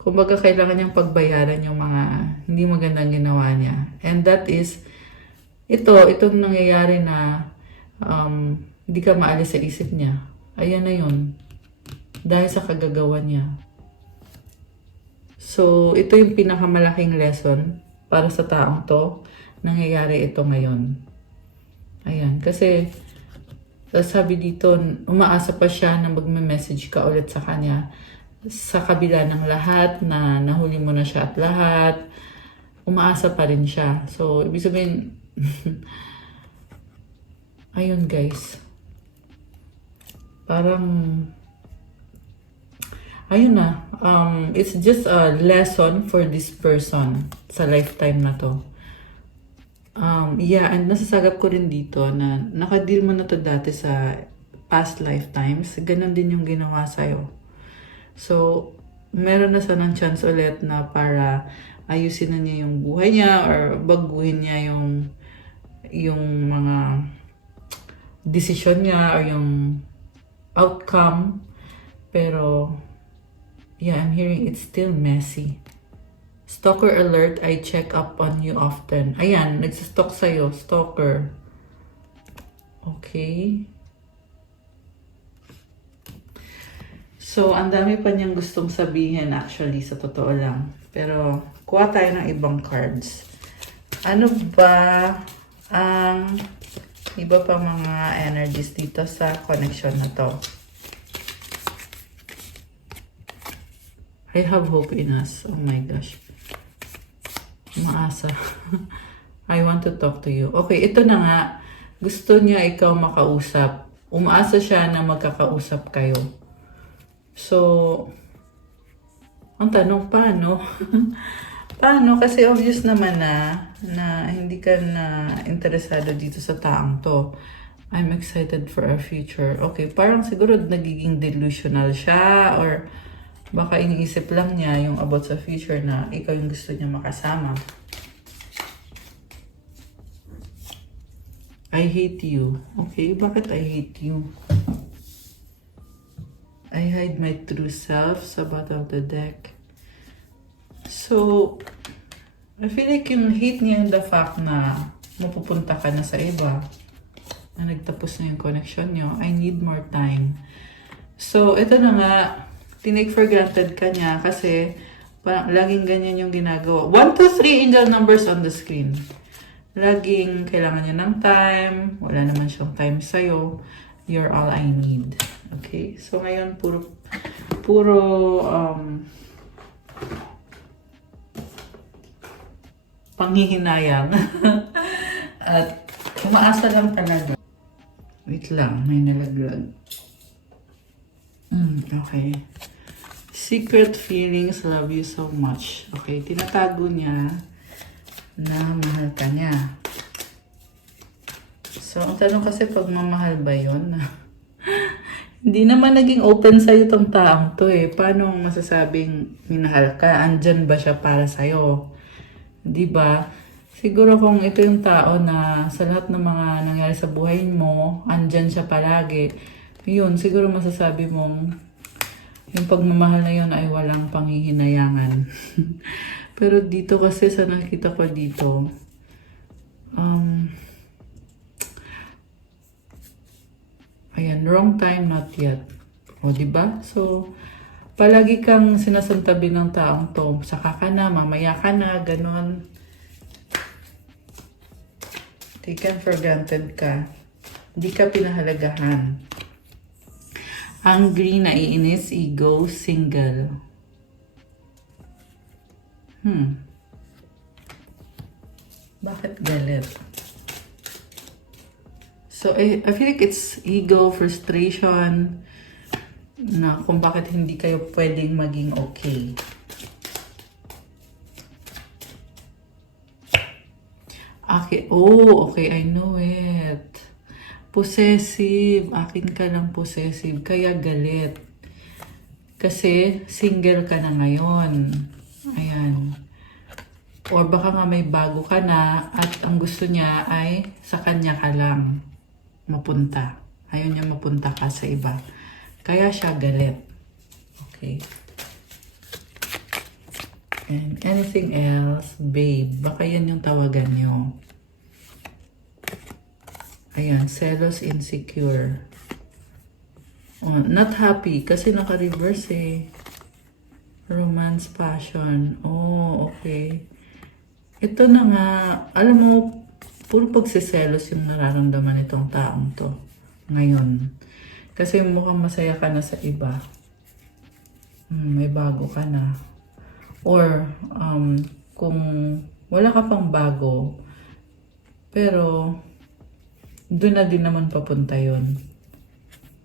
kumbaga kailangan niyang pagbayaran yung mga hindi magandang ginawa niya. And that is itong nangyayari na hindi ka maalis sa isip niya. Ayan na yun. Dahil sa kagagawa niya. So, ito yung pinakamalaking lesson para sa taong to. Nangyayari ito ngayon. Ayan. Kasi, sabi dito, umaasa pa siya na magme-message ka ulit sa kanya. Sa kabila ng lahat na nahuli mo na siya at lahat, umaasa pa rin siya. So, ibig sabihin, ayun guys. Parang, ayun na. It's just a lesson for this person sa lifetime na to. Yeah, and nasasagap ko rin dito na nakadeal mo na to dati sa past lifetimes. Ganon din yung ginawa sa'yo. So, meron na sanang chance ulit na para ayusin na niya yung buhay niya or baguhin niya yung mga decision niya or yung outcome. Pero, yeah, I'm hearing it's still messy. Stalker alert, I check up on you often. Ayan, nagsistalk sa'yo, stalker. Okay. So, ang dami pa niyang gustong sabihin actually, sa totoo lang. Pero, kuha tayo ng ibang cards. Ano ba ang iba pa mga energies dito sa connection na to? I have hope in us. Oh my gosh. Umaasa. I want to talk to you. Okay, ito na nga. Gusto niya ikaw makausap. Umaasa siya na magkakausap kayo. So, ang tanong, paano? Paano? Kasi obvious naman na hindi ka na interesado dito sa taong to. I'm excited for our future. Okay, parang siguro nagiging delusional siya or baka iniisip lang niya yung about sa future na ikaw yung gusto niya makasama. I hate you. Okay, bakit I hate you? I hide my true self sa bottom of the deck. So, I feel like yung hate niya yung the fact na mapupunta ka na sa iba. Na nagtapos na yung connection nyo. I need more time. So, ito na nga, tinake for granted ka niya kasi parang laging ganyan yung ginagawa. 1, 2, 3 angel numbers on the screen. Laging kailangan niya ng time. Wala naman siyang time sa'yo. You're all I need. Okay? So, ngayon, puro panghihinayang. At umaasa lang talaga. Wait lang, may nalaglag. Okay. Secret feelings, love you so much. Okay, tinatago niya na mahal ka niya. So, ang tanong kasi pag mamahal ba yun? Hindi naman naging open sa'yo itong taong to eh. Paano masasabing minahal ka? Andyan ba siya para sa'yo? Diba? Siguro kung ito yung tao na sa lahat ng mga nangyari sa buhay mo, andyan siya palagi. Yun, siguro masasabi mong yung pagmamahal na yun ay walang panghihinayangan. Pero dito kasi sa nakita ko dito, ayan, wrong time, not yet. O, diba? So, palagi kang sinasantabi ng taong to. Saka ka na, mamaya ka na, ganon. Taken for granted ka. Hindi ka pinahalagahan. Angry, naiinis, ego, single. Bakit galit? So, I feel like it's ego, frustration, na kung bakit hindi kayo pwedeng maging okay. Okay, oh, okay, I know it. Possessive, akin ka lang possessive, kaya galit. Kasi single ka na ngayon. Ayan. Or baka nga may bago ka na at ang gusto niya ay sa kanya ka lang mapunta. Ayaw niya mapunta ka sa iba. Kaya siya galit. Okay. And anything else, babe. Baka yan yung tawagan nyo. Ayan, selos, insecure. Oh, not happy kasi naka-reverse eh. Romance, passion. Oh, okay. Ito na nga, alam mo, puro pagsiselos yung nararamdaman itong taong to. Ngayon. Kasi mukhang masaya ka na sa iba. May bago ka na. Or, kung wala ka pang bago, pero, doon na din naman papunta yun.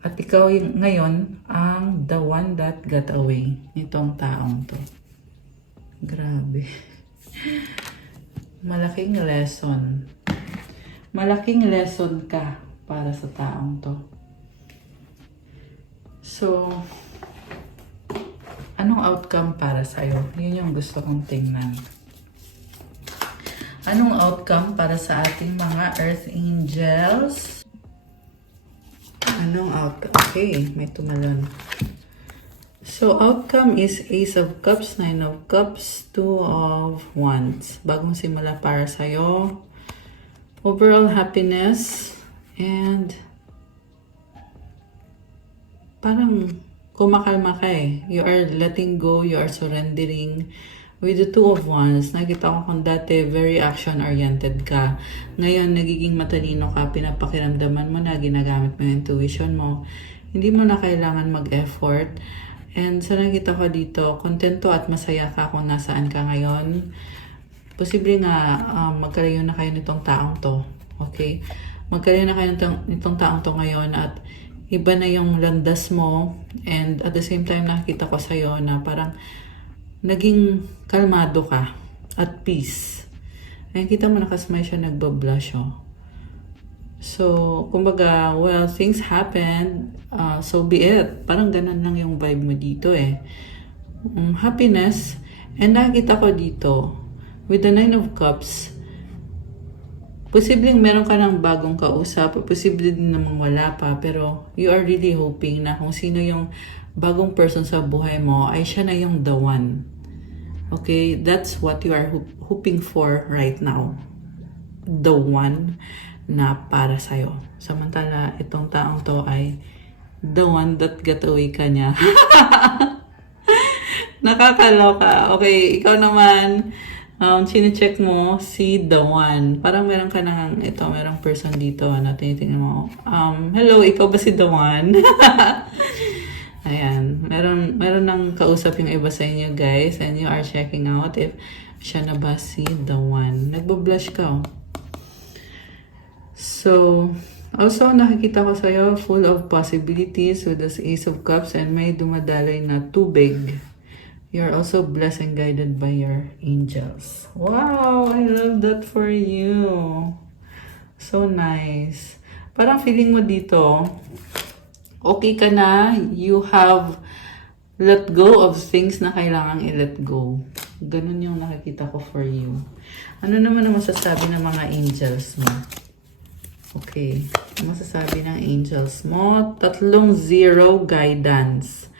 At ikaw yung, ngayon, ang the one that got away nitong taong to. Grabe. Malaking lesson. Malaking lesson ka para sa taong to. So, anong outcome para sa'yo? Yun yung gusto kong tingnan. Anong outcome para sa ating mga Earth Angels? Anong outcome? Okay, may tumalon. So, outcome is Ace of Cups, Nine of Cups, Two of Wands. Bagong simula para sa'yo. Overall happiness. And parang kumakalma ka eh. You are letting go, you are surrendering. With the Two of Wands, nakita ko kung dati very action-oriented ka. Ngayon, nagiging matalino ka, pinapakiramdaman mo na, ginagamit mo yung intuition mo. Hindi mo na kailangan mag-effort. And sa nakita ko dito, kontento at masaya ka kung nasaan ka ngayon. Posible nga magkalayo na kayo nitong taong to. Okay? Magkalayo na kayo nitong taong to ngayon at iba na yung landas mo. And at the same time, nakita ko sa'yo na parang naging kalmado ka at peace. Ayun, kita mo nakasmile siya, nagbablush oh. So, kumbaga, well, things happened, so be it. Parang ganun lang yung vibe mo dito eh. Happiness. And nakita ko dito, with the Nine of Cups, posibleng meron ka ng bagong kausap, posible din namang wala pa, pero you are really hoping na kung sino yung bagong person sa buhay mo, ay siya na yung the one. Okay? That's what you are hoping for right now. The one na para sa'yo. Samantala, itong taong to ay the one that got away ka niya. Nakakaloka. Okay, ikaw naman, sine-check mo si the one. Parang meron ka ng, ito, merong person dito na tinitingnan mo. Hello, ikaw ba si the one? Ayan, meron ng kausap yung iba sa inyo guys, and you are checking out if siya na ba si the one. Nagbo-blush ka oh. So, also nakikita ko sa'yo full of possibilities with this Ace of Cups and may dumadaloy na tubig. You are also blessed and guided by your angels. Wow! I love that for you. So nice. Parang feeling mo dito, okay ka na, you have let go of things na kailangang i-let go. Ganun yung nakikita ko for you. Ano naman ang masasabi ng mga angels mo? Okay. Ang masasabi ng angels mo? 30 guidance.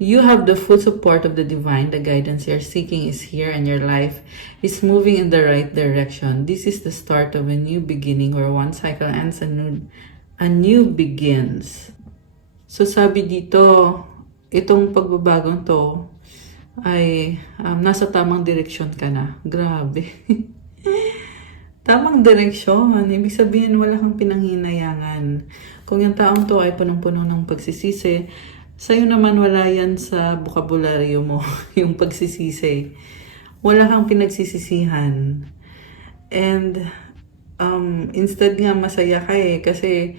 You have the full support of the divine. The guidance you're seeking is here and your life is moving in the right direction. This is the start of a new beginning where one cycle ends and a new begins. So sabi dito, itong pagbabagong to ay nasa tamang direksyon ka na. Grabe. Tamang direksyon. Ibig sabihin, wala kang pinanghinayangan. Kung yung taong to ay punong-puno ng pagsisisi, sa'yo naman wala yan sa bokabularyo mo, yung pagsisisi. Wala kang pinagsisisihan. And instead nga masaya ka eh, kasi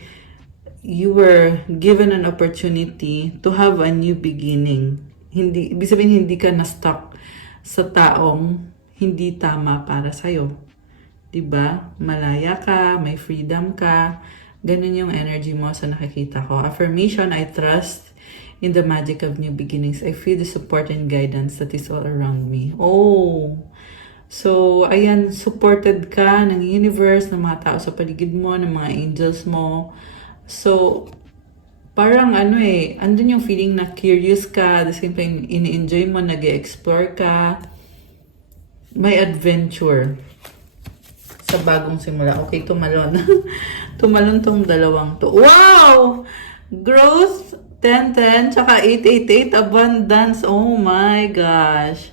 you were given an opportunity to have a new beginning. Ibig sabihin, hindi ka na-stuck sa taong hindi tama para sa'yo. Diba? Malaya ka, may freedom ka. Ganun yung energy mo sa nakikita ko. Affirmation, I trust in the magic of new beginnings. I feel the support and guidance that is all around me. Oh! So, ayan, supported ka ng universe, ng mga tao sa paligid mo, ng mga angels mo. So, parang andun yung feeling na curious ka, the same time, ini-enjoy mo, nag-explore ka. May adventure sa bagong simula. Okay, tumalon. Tumalon tong dalawang to. Wow! Growth, 10-10, tsaka 8-8-8, abundance. Oh my gosh.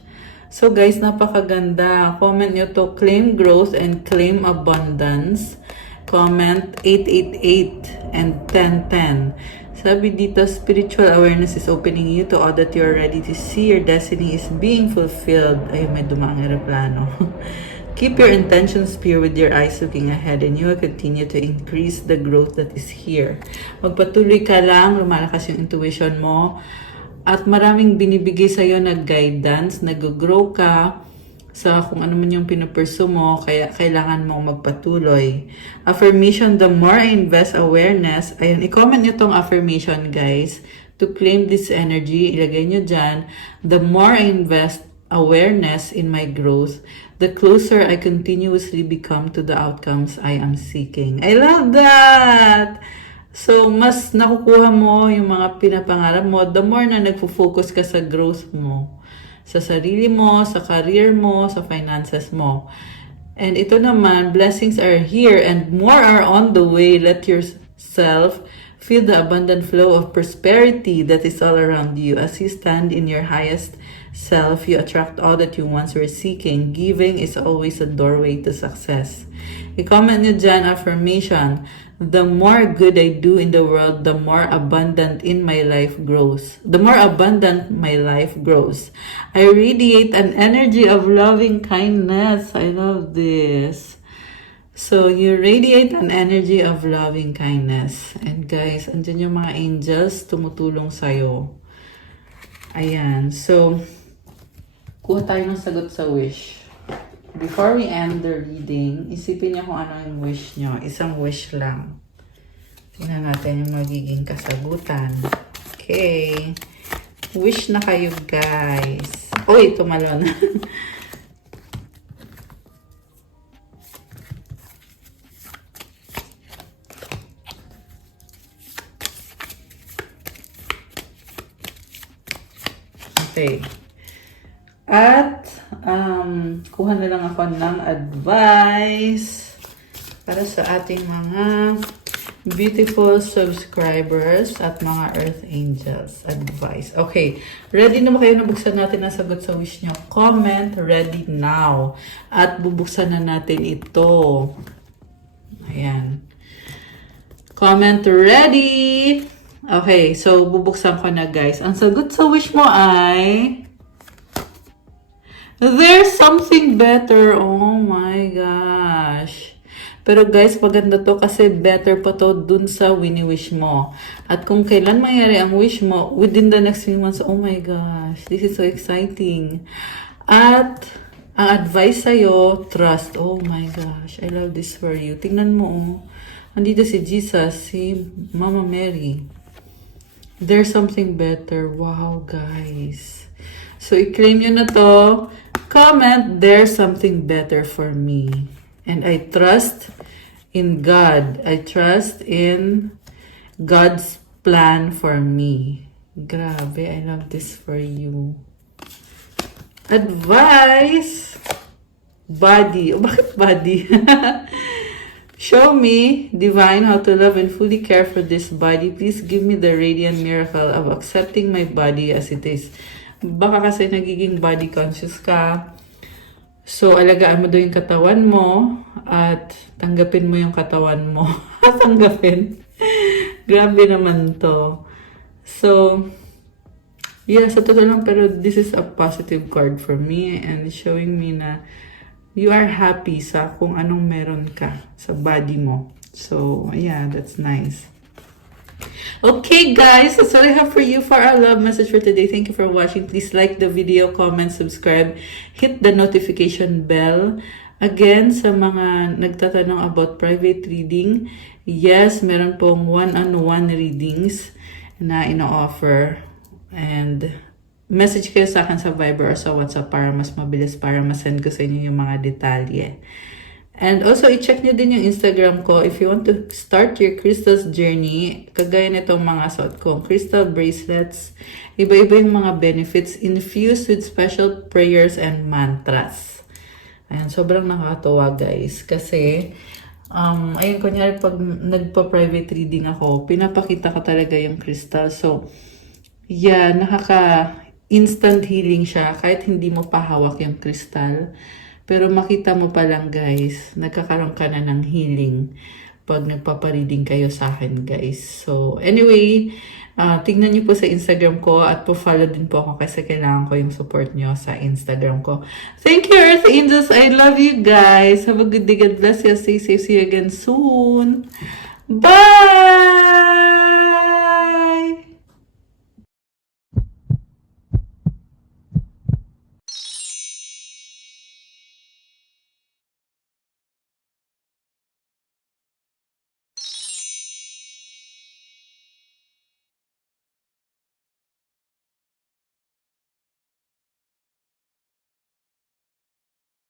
So guys, napakaganda. Comment nyo to, claim growth and claim abundance. Comment 888 and 1010. Sabi dito, spiritual awareness is opening you to all that you're ready to see. Your destiny is being fulfilled. Ay, may dumaang aeroplano. Keep your intentions pure with your eyes looking ahead and you will continue to increase the growth that is here. Magpatuloy ka lang, lumalakas yung intuition mo. At maraming binibigay sa'yo na guidance, nag-grow ka sa kung ano man yung pinupursue mo, kaya kailangan mong magpatuloy. Affirmation, the more I invest awareness, ayun, i-comment nyo tong affirmation guys, to claim this energy, ilagay nyo dyan, the more I invest awareness in my growth, the closer I continuously become to the outcomes I am seeking. I love that! So, mas nakukuha mo yung mga pinapangarap mo, the more na nagfo-focus ka sa growth mo, sa sarili mo, sa career mo, sa finances mo. And ito naman, blessings are here and more are on the way. Let yourself feel the abundant flow of prosperity that is all around you. As you stand in your highest self, you attract all that you once were seeking. Giving is always a doorway to success. I-comment nyo dyan, affirmation. The more good I do in the world, the more abundant in my life grows. The more abundant my life grows. I radiate an energy of loving kindness. I love this. So, you radiate an energy of loving kindness. And guys, andyan yung mga angels tumutulong sa'yo. Ayan. So, kuha tayo ng sagot sa wish. Before we end the reading, isipin niyo kung ano yung wish niyo. Isang wish lang. Tingnan natin yung magiging kasagutan. Okay. Wish na kayo, guys. Uy, tumalon. Okay. At, kuha na lang ako ng advice para sa ating mga beautiful subscribers at mga earth angels. Advice. Okay. Ready na ba kayo na buksan natin ang sagot sa wish nyo? Comment ready now. At bubuksan na natin ito. Ayan. Comment ready. Okay. So, bubuksan ko na, guys. Ang sagot sa wish mo ay there's something better. Oh my gosh. Pero guys, maganda to kasi better pa to dun sa wini-wish mo. At kung kailan mangyari ang wish mo, within the next few months, oh my gosh, this is so exciting. At ang advice sa'yo, trust. Oh my gosh, I love this for you. Tingnan mo, oh. Andito si Jesus, si Mama Mary. There's something better. Wow, guys. So, i-claim nyo na to. Comment, there's something better for me. And I trust in God. I trust in God's plan for me. Grabe, I love this for you. Advice. Body. Oh, bakit body? Show me, divine, how to love and fully care for this body. Please give me the radiant miracle of accepting my body as it is. Baka kasi nagiging body conscious ka. So, alagaan mo daw yung katawan mo at tanggapin mo yung katawan mo. Tanggapin. Grabe naman to. So, yeah, sa totoo lang, pero this is a positive card for me and showing me na you are happy sa kung anong meron ka sa body mo. So, yeah, that's nice. Okay, guys, that's all I have for you for our love message for today. Thank you for watching. Please like the video, comment, subscribe, hit the notification bell. Again, sa mga nagtatanong about private reading, yes, meron pong one-on-one readings na ino-offer. And message kayo sa akin sa Viber or sa WhatsApp para mas mabilis, para masend ko sa inyo yung mga detalye. And also, i-check nyo din yung Instagram ko if you want to start your crystals journey. Kagaya nitong mga suot ko, crystal bracelets. Iba-iba yung mga benefits infused with special prayers and mantras. Ayan, sobrang nakakatuwa, guys. Kasi, ayun, kunyari pag nagpa-private reading ako, pinapakita ko talaga yung crystal. So, yeah, nakaka-instant healing siya kahit hindi mo pa hawak yung crystal. Pero makita mo pa lang, guys, nagkakaroon ka na ng healing pag nagpapareading kayo sa akin, guys. So, anyway, tingnan niyo po sa Instagram ko at po-follow din po ako kasi kailangan ko yung support niyo sa Instagram ko. Thank you, Earth Angels. I love you, guys. Have a good day. God bless you. Stay safe. See you again soon. Bye!